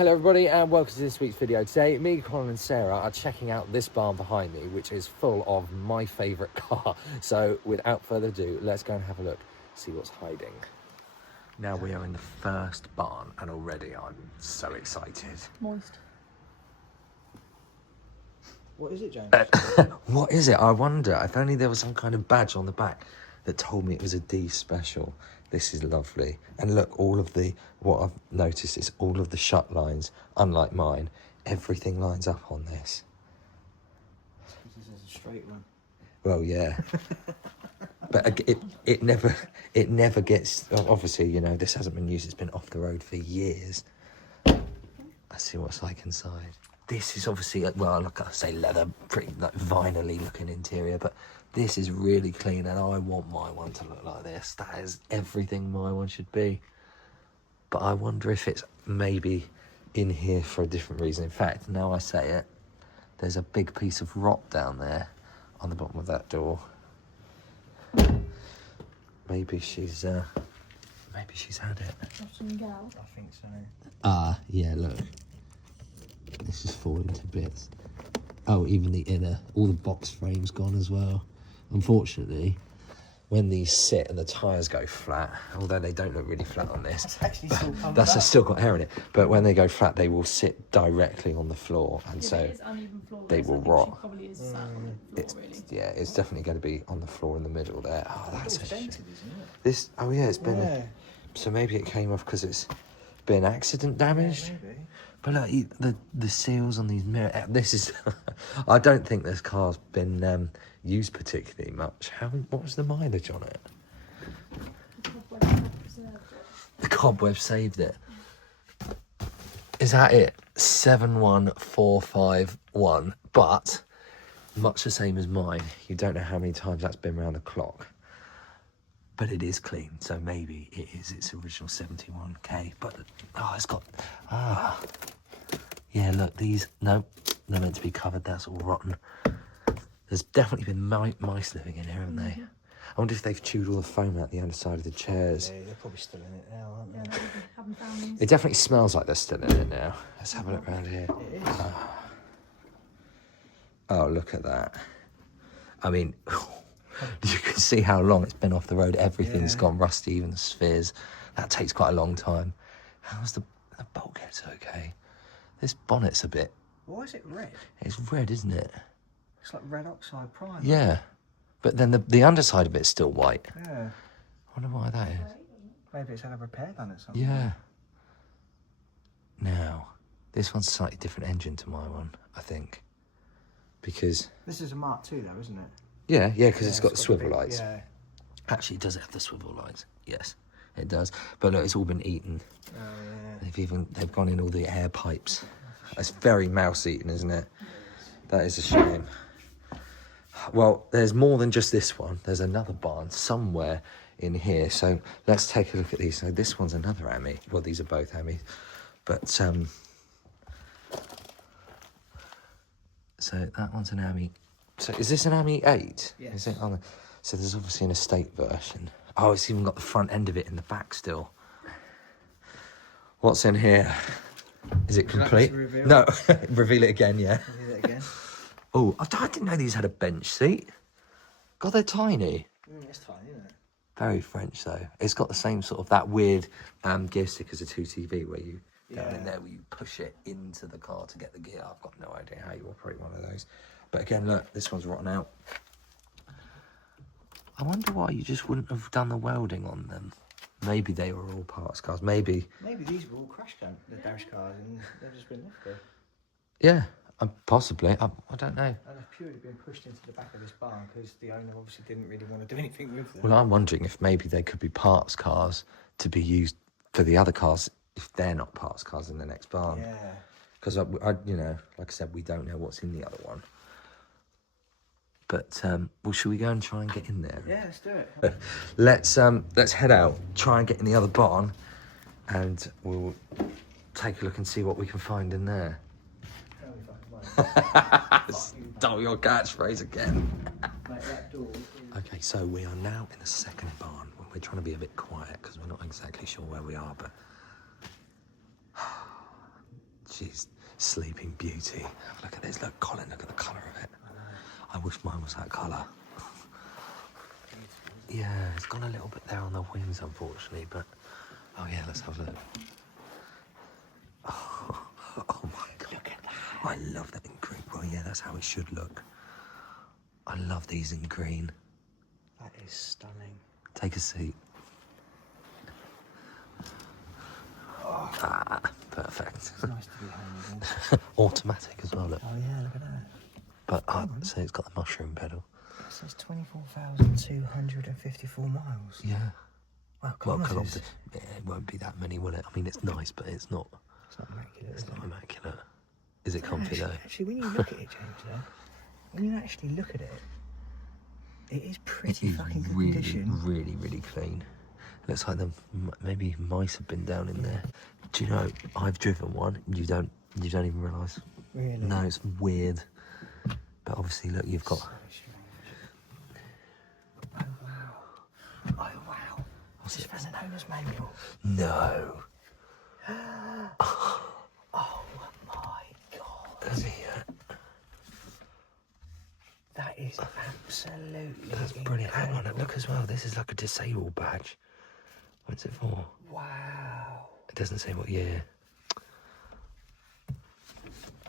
Hello everybody and welcome to this week's video. Today, me, Colin and Sarah are checking out this barn behind me, which is full of my favourite car. So without further ado, let's go and have a look, see what's hiding. Now we are in the first barn and already I'm so excited. Moist. What is it, James? What is it? I wonder. If only there was some kind of badge on the back that told me it was a D special. This is lovely. And look, what I've noticed is all of the shut lines, unlike mine, everything lines up on this. This is a straight one. Well, yeah. But it never gets, obviously, you know, this hasn't been used, it's been off the road for years. Let's see what's like inside. This is obviously, well, like I say, leather, pretty like vinyl-y looking interior, but this is really clean and I want my one to look like this. That is everything my one should be. But I wonder if it's maybe in here for a different reason. In fact, now I say it, there's a big piece of rot down there on the bottom of that door. Maybe she's had it. I think so. Ah, yeah, look. This is falling to bits. Oh, even the inner, all the box frame's gone as well. Unfortunately, when these sit and the tyres go flat, although they don't look really flat on this, that's still got air in it. But when they go flat, they will sit directly on the floor, and so they will rot. It's definitely going to be on the floor in the middle there. Oh, that's a shame. This, oh yeah, it's been. So maybe it came off because it's been accident damaged. Yeah, maybe. But look, the seals on these mirrors. This is. I don't think this car's been used particularly much. What was the mileage on it? The cobweb saved it. Is that it? 71451. But much the same as mine. You don't know how many times that's been round the clock. But it is clean, so maybe it is its original 71k. But it's got yeah. Look, these they're meant to be covered. That's all rotten. There's definitely been mice living in here, haven't they? I wonder if they've chewed all the foam out the underside of the chairs. Yeah, they're probably still in it now, aren't they? Haven't found these. It definitely smells like they're still in it now. Let's have a look around here. It is. Oh, look at that. I mean, you can see how long it's been off the road. Everything's gone rusty, even the spheres. That takes quite a long time. How's the bulkhead's okay? This bonnet's a bit... Why is it red? It's red, isn't it? It's like red oxide primer. Yeah. But then the underside of it's still white. Yeah. I wonder why that is. Maybe it's had a repair done or something. Yeah. Now, this one's a slightly different engine to my one, I think. Because... This is a Mark II though, isn't it? Yeah, because it's got the swivel big, lights. Yeah. Actually, does it have the swivel lights? Yes, it does. But look, it's all been eaten. Oh, yeah. They've gone in all the air pipes. It's very mouse-eaten, isn't it? That is a shame. Well, there's more than just this one. There's another barn somewhere in here. So let's take a look at these. So this one's another Ammy. Well, these are both Ammys. But, so that one's an Ammy. So is this an Ammy 8? Yes. Is it on the, so there's obviously an estate version. Oh, it's even got the front end of it in the back still. What's in here? Is it complete? Reveal? No, reveal it again, yeah. Reveal it again. Oh, I didn't know these had a bench seat. God, they're tiny. It's tiny, isn't it? Very French though. It's got the same sort of that weird gear stick as a 2TV where you down in there where you push it into the car to get the gear. I've got no idea how you operate one of those. But again, look, this one's rotten out. I wonder why you just wouldn't have done the welding on them. Maybe they were all parts cars. Maybe these were all crash the dash cars and they've just been left there. Yeah, possibly. I don't know. And they've purely been pushed into the back of this barn because the owner obviously didn't really want to do anything with them. Well, I'm wondering if maybe they could be parts cars to be used for the other cars if they're not parts cars in the next barn. Yeah. Because I, you know, like I said, we don't know what's in the other one. But well, should we go and try and get in there? Yeah, let's do it. Let's head out, try and get in the other barn, and we'll take a look and see what we can find in there. Stole your catchphrase again. Okay, so we are now in the second barn. We're trying to be a bit quiet because we're not exactly sure where we are, but she's Sleeping Beauty. Have a look at this. Look, Colin, look at the colour of it. I know. I wish mine was that colour. Yeah, it's gone a little bit there on the wings, unfortunately, but... Oh, yeah, let's have a look. Oh, oh my God. Look at that. I love that in green. Well, yeah, that's how it should look. I love these in green. That is stunning. Take a seat. Oh, Ah, perfect. it's nice to be home again. Automatic as well, look. Oh yeah, look at that. But so it's got the mushroom pedal. It says 24,254 miles. Yeah. Wow, Well, kilometres. yeah, it won't be that many, will it? I mean, it's nice, but it's not. It's not immaculate, It's is it? not immaculate. Is it comfy though? Actually, when you look at it, James, when you actually look at it, it is pretty It's fucking good really, condition. really, really clean. Looks like maybe mice have been down in there. Do you know? I've driven one. You don't even realise. Really? No, it's weird. But obviously, look, you've got. So strange. Oh wow. Oh wow. What's This it? has an owner's manual. No. Oh my God. Let me, That is absolutely that's brilliant. Hang on, look as well. This is like a disabled badge. What's it for? Wow. It doesn't say what year.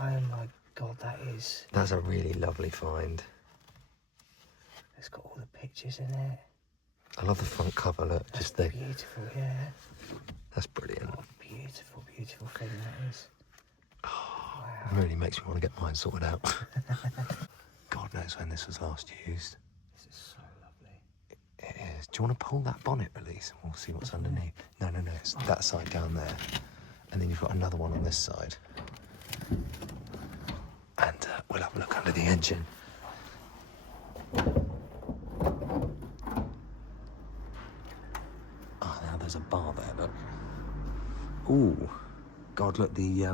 Oh my God, that is. That's a really lovely find. It's got all the pictures in it. I love the front cover. Look, That's just the. beautiful, yeah. That's brilliant. What a beautiful, beautiful thing that is. It really makes me want to get mine sorted out. God knows when this was last used. This is so lovely. It is. Do you want to pull that bonnet release and we'll see what's underneath? No, it's that side down there. And then you've got another one on this side. And we'll have a look under the engine. Oh, now there's a bar there, look. Ooh. God, look, the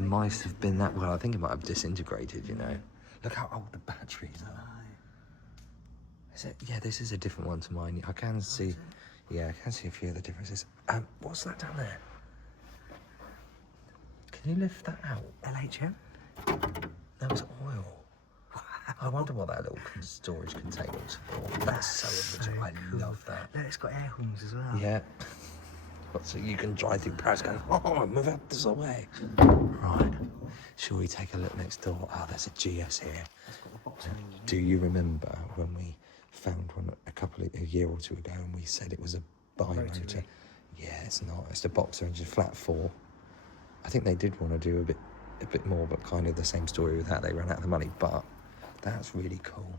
mice have been that well. I think it might have disintegrated, you know. Look how old the batteries are. Is it? Yeah, this is a different one to mine. I can see. Yeah, I can see a few of the differences. What's that down there? Can you lift that out? LHM? That was oil. I wonder what that little storage container was for. That's so original. I love that. Look, it's got air horns as well. Yeah. So you can drive through Paris going, oh, move out this way. Right. Shall we take a look next door? Oh, there's a GS here. It's got the box on it. Do you remember when we found one a year or two ago and we said it was a bi-motor? Rotary. Yeah, it's not. It's a boxer engine, flat 4. I think they did want to do a bit more, but kind of the same story with that. They ran out of the money, but that's really cool.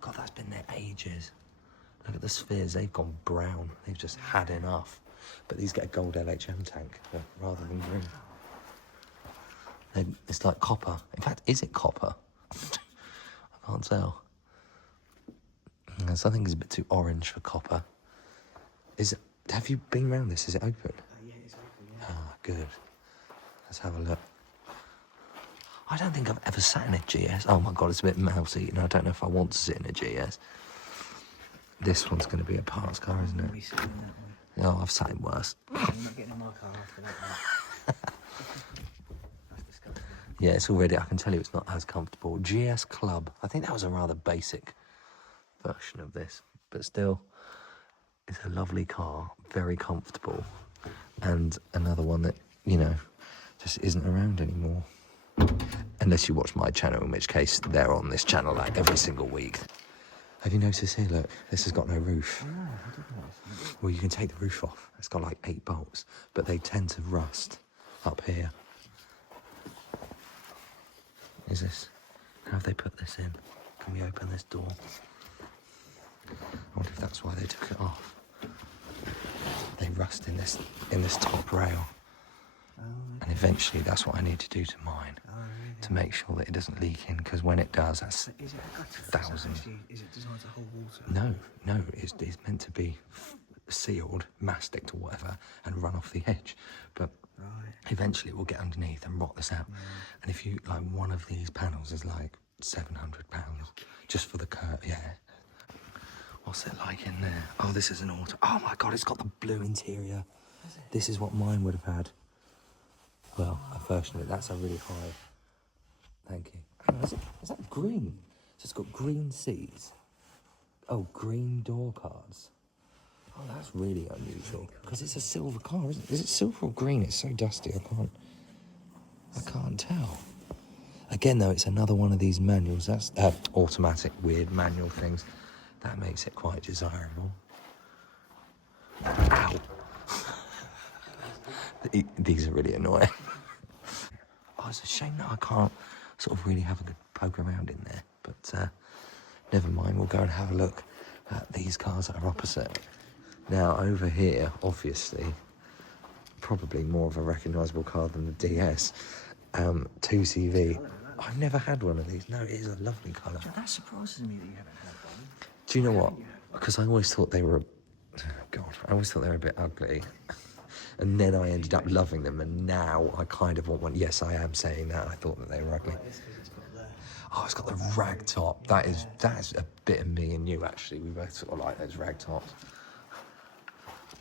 God, that's been there ages. Look at the spheres. They've gone brown. They've just had enough. But these get a gold LHM tank rather than green. It's like copper. In fact, is it copper? I can't tell. Something is a bit too orange for copper. Have you been around this? Is it open? Yeah, it's open, yeah. Ah, good. Let's have a look. I don't think I've ever sat in a GS. Oh my God, it's a bit mousy, and I don't know if I want to sit in a GS. This one's going to be a parts car, isn't I'll be it? sitting in that one. Oh, I've sat in worse. I'm not getting in my car after that one. That's disgusting. Yeah, it's already, I can tell you it's not as comfortable. GS Club. I think that was a rather basic version of this, but still, it's a lovely car, very comfortable, and another one that, you know, just isn't around anymore. Unless you watch my channel, in which case they're on this channel like every single week. Have you noticed here, look, this has got no roof. No, I didn't notice. Well, you can take the roof off. It's got like 8 bolts, but they tend to rust up here. Is this? How have they put this in? Can we open this door? I wonder if that's why they took it off. They rust in this top rail. Oh, And eventually that's what I need to do to mine, really? to make sure that it doesn't leak in, because when it does, that's... Is it a gutter? Thousands. Is it designed to hold water? No, it's meant to be sealed, masticed or whatever, and run off the edge. But Right. eventually it will get underneath and rot this out. Yeah. And if you, like, one of these panels is like £700 just for the curve, yeah. What's it like in there? Oh, this is an auto. Oh my God, it's got the blue interior. Is it? This is what mine would have had. version of it. That's a really high. Thank you. Hang on, is that green? So it's got green seats. Oh, green door cards. Oh, that's really unusual. Because it's a silver car, isn't it? Is it silver or green? It's so dusty, I can't tell. Again, though, it's another one of these manuals. That's automatic, weird manual things. That makes it quite desirable. Ow! These are really annoying. Oh, it's a shame that I can't sort of really have a good poke around in there. But never mind, we'll go and have a look at these cars that are opposite. Now, over here, obviously, probably more of a recognisable car than the DS. 2CV. I've never had one of these. No, it is a lovely colour. That surprises me that you haven't had one. Do you know what? Because I always thought they were... God, I always thought they were a bit ugly. And then I ended up loving them, and now I kind of want one. Yes, I am saying that. I thought that they were ugly. Oh, it's got the rag top. That is a bit of me and you, actually. We both sort of like those rag tops.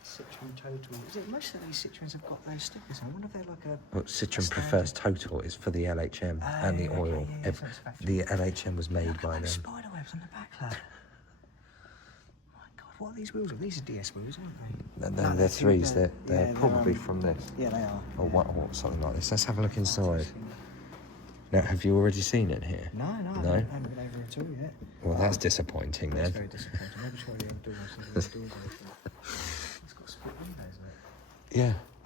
Citroen Total. Is it most of these Citroens have got those stickers? I wonder if they're like a... Well, Citroen prefers Total is for the LHM and the oil. Yeah, the LHM was made by them. Spider webs on the back, lad. My God, what are these wheels? These are DS wheels, aren't they? No, they're threes. They're probably from this. Yeah, they are. Or something like this. Let's have a look inside. Now, have you already seen it here? No. I haven't been over at all yet. Well, that's disappointing then. That's very disappointing. Maybe try the end doors and the doors open. It's got split windows, mate.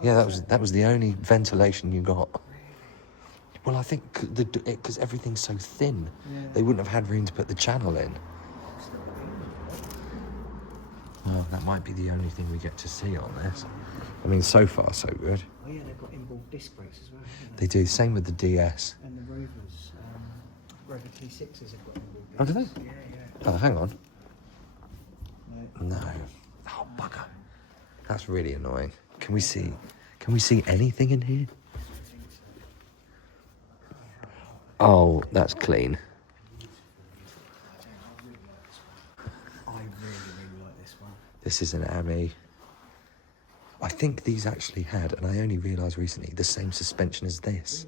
Yeah, that was the only ventilation you got. Well, I think because everything's so thin, they wouldn't have had room to put the channel in. Well, that might be the only thing we get to see on this. I mean, so far, so good. Oh, yeah, they've got inbuilt disc brakes as well, haven't They do. Same with the DS. And the Rovers, Rover T6s have got inbuilt discs. Oh, do they? Yeah. Oh, hang on. No. No. Oh, bugger. That's really annoying. Can we see anything in here? Oh, that's clean. I really like this one. This is an Ammy. I think these actually had, and I only realised recently, the same suspension as this.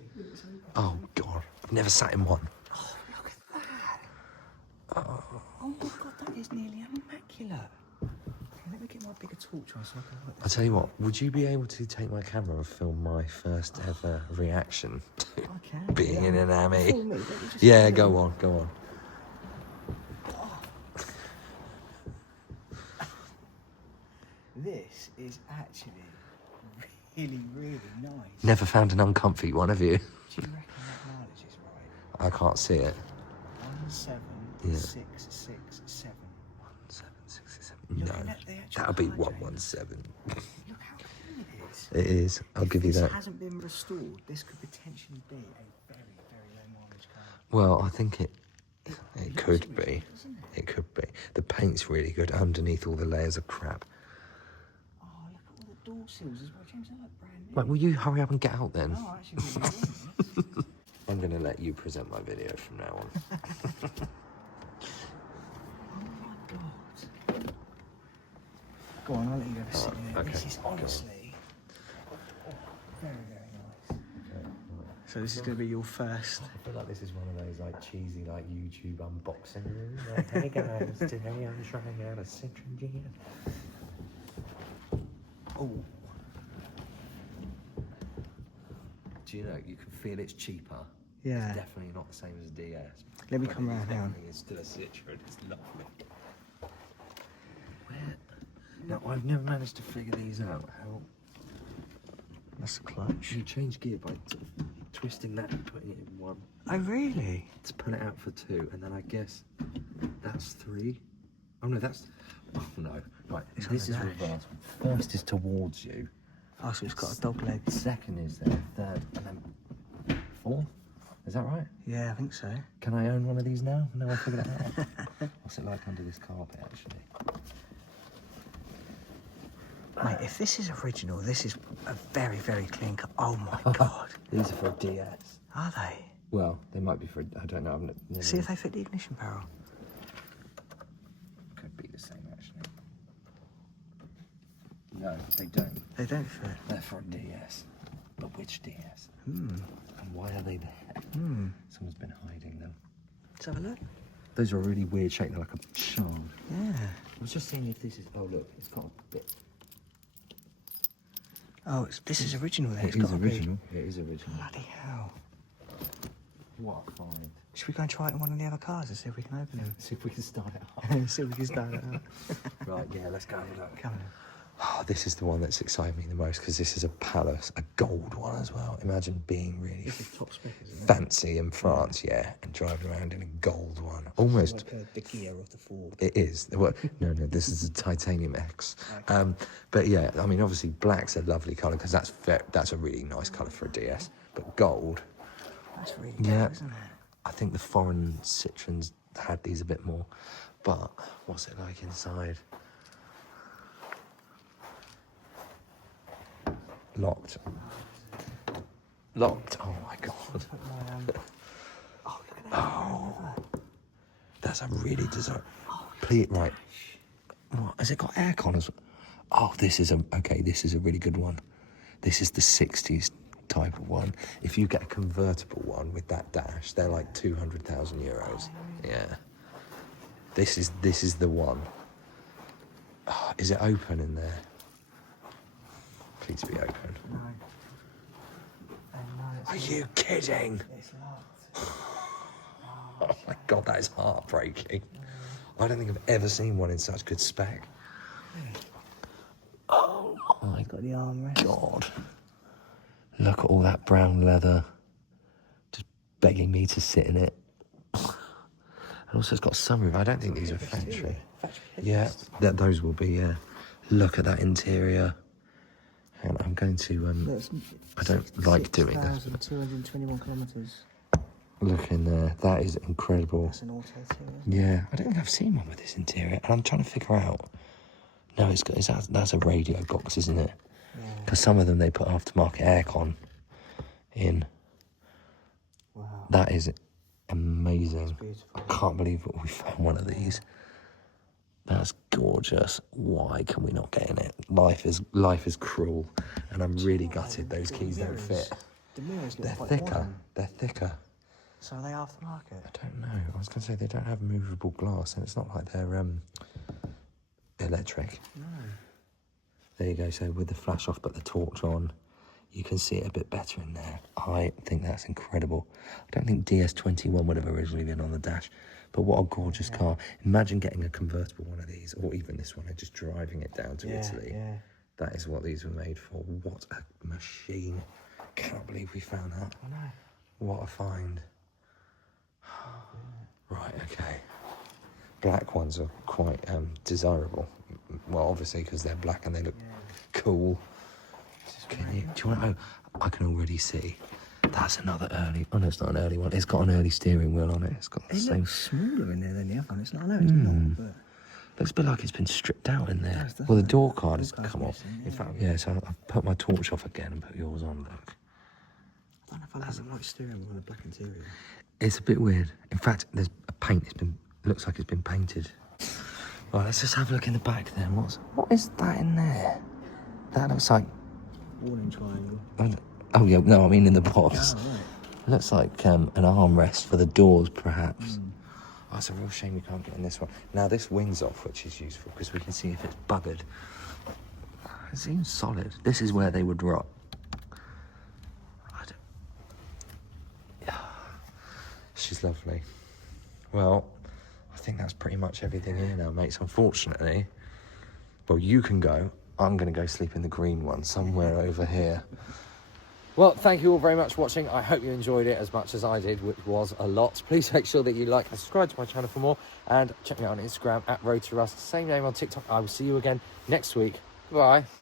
Oh, God. I've never sat in one. Oh, look at that. Oh my God, that is nearly immaculate. Okay, let me get my bigger torch on so I can light I'll this. tell you what, would you be able to take my camera and film my first ever reaction to I can. being in an Ammy? Fool me, let me just Yeah, see. go on. This is actually really nice. Never found an uncomfy one, have you? Do you reckon that mileage is right? I can't see it. 17667. 1767. You're No, looking at the actual that'll be car, Jane. 117. Look how clean it is. It is. I'll give you If that. this hasn't been restored, this could potentially be a very low mileage car. Well, I think it looks could really be. good, doesn't it? It could be. The paint's really good underneath all the layers of crap. Oh, look at all the door sills as well, James. They look brand new. Right, will you hurry up and get out then? Oh, actually, really nice. I'm going to let you present my video from now on. Oh my God. Go on, I'll let you have a sit in there. okay. This is honestly very nice. So this is going to be your first. I feel like this is one of those like cheesy like YouTube unboxing. Like, hey guys, today I'm trying out a Citroen GS. Oh. Do you know you can feel it's cheaper? Yeah. It's definitely not the same as a DS. Let me but come it round now. definitely is still a Citroen. It's lovely. Where? Now I've never managed to figure these out. How That's the clutch. you change gear by twisting that and putting it in one. Oh, really? To pull it out for two, and then I guess that's three. Oh no, that's. Oh no. Right, It's this on is the dash. reversed. First is towards you. Oh, so it's got a dog leg. Second is there. Third, and then fourth. Is that right? Yeah, I think so. Can I own one of these now? No, I figured it out. What's it like under this carpet, actually? Mate, if this is original, this is a very clean car. Oh my God. These are for a DS. Are they? Well, they might be for. I don't know. I've never. See if they fit the ignition barrel. Could be the same, actually. No, they don't. They don't fit. They're for a DS. But which DS? Hmm. And why are they there? Hmm. Someone's been hiding them. Let's have a look. Those are a really weird shape. They're like a charm. Yeah. I was just seeing if this is... Oh, look. It's got a bit... Oh, this is original then. It is original. It is original. Bloody hell. What a find. Should we go and try it in one of the other cars and see if we can open it? See if we can start it up. See if we can start it up. Right, yeah, let's go and have a look. Come on. Oh, this is the one that's excited me the most because this is a Palace, a gold one as well. Imagine being really This is top spec, isn't it? fancy in France, yeah, and driving around in a gold one. Almost. Like the gear of the Ford. It is. Well, no, this is a titanium X. But yeah, I mean, obviously black's a lovely colour because that's a really nice colour for a DS. But gold, That's really yeah, cool, isn't it? I think the foreign Citroens had these a bit more. But what's it like inside? Locked. Locked. Oh my god. Put my, oh, look at that. Oh, that's a really design. Please, right. What, has it got aircon as well? Oh, this is a really good one. This is the 60s type of one. If you get a convertible one with that dash, they're like 200,000 euros. Yeah. This is the one. Oh, is it open in there? Please be open. No. Are you kidding? It's locked. Oh my god, that is heartbreaking. I don't think I've ever seen one in such good spec. Oh my Got the armrest. god. Look at all that brown leather. Just begging me to sit in it. And also it's got sunroof. I don't think these are factory. Yeah, those will be, yeah. Look at that interior. And I'm going to, I don't like doing this. 6,221 kilometres. Look in there. That is incredible. That's an auto too. Yeah, I don't think I've seen one with this interior. And I'm trying to figure out. No, that's a radio box, isn't it? Yeah. Because some of them they put aftermarket aircon in. Wow. That is amazing. That's beautiful. I can't believe we found one of these. That's gorgeous. Why can we not get in it? Life is cruel, and I'm really gutted those keys don't fit. The mirrors look They're quite thicker. modern. They're thicker. So are they aftermarket? I don't know. I was going to say they don't have movable glass, and it's not like they're electric. No. There you go. So with the flash off but the torch on, you can see it a bit better in there. I think that's incredible. I don't think DS21 would have originally been on the dash, but what a gorgeous car. Imagine getting a convertible one of these, or even this one, and just driving it down to Italy. Yeah. That is what these were made for. What a machine. Can't believe we found that. I know. What a find. Right, okay. Black ones are quite desirable. Well, obviously because they're black and they look cool. Can you? Do you want to? Oh, I can already see. That's another early. Oh no, it's not an early one. It's got an early steering wheel on it. It's got the It same. looks smaller in there than the other one. It's not. I know it's not, but Looks a bit like it's been stripped out in there. does, Well, the doesn't it? door card has Door card's come off. missing, In fact, yeah. So I've put my torch off again and put yours on. Look. I don't know if I like the white steering wheel with the black interior. It's a bit weird. In fact, there's a paint. Looks like it's been painted. Right, let's just have a look in the back then. What is that in there? That looks like. Warning triangle. Oh yeah, no, I mean in the box. Oh, right. Looks like an armrest for the doors, perhaps. Oh, it's a real shame we can't get in this one. Now this wing's off, which is useful because we can see if it's buggered. It seems solid. This is where they would rot. She's lovely. Well, I think that's pretty much everything here now, mates. Unfortunately, well, you can go. I'm going to go sleep in the green one somewhere over here. Well, thank you all very much for watching. I hope you enjoyed it as much as I did, which was a lot. Please make sure that you like and subscribe to my channel for more. And check me out on Instagram @RoadToRust. Same name on TikTok. I will see you again next week. Bye.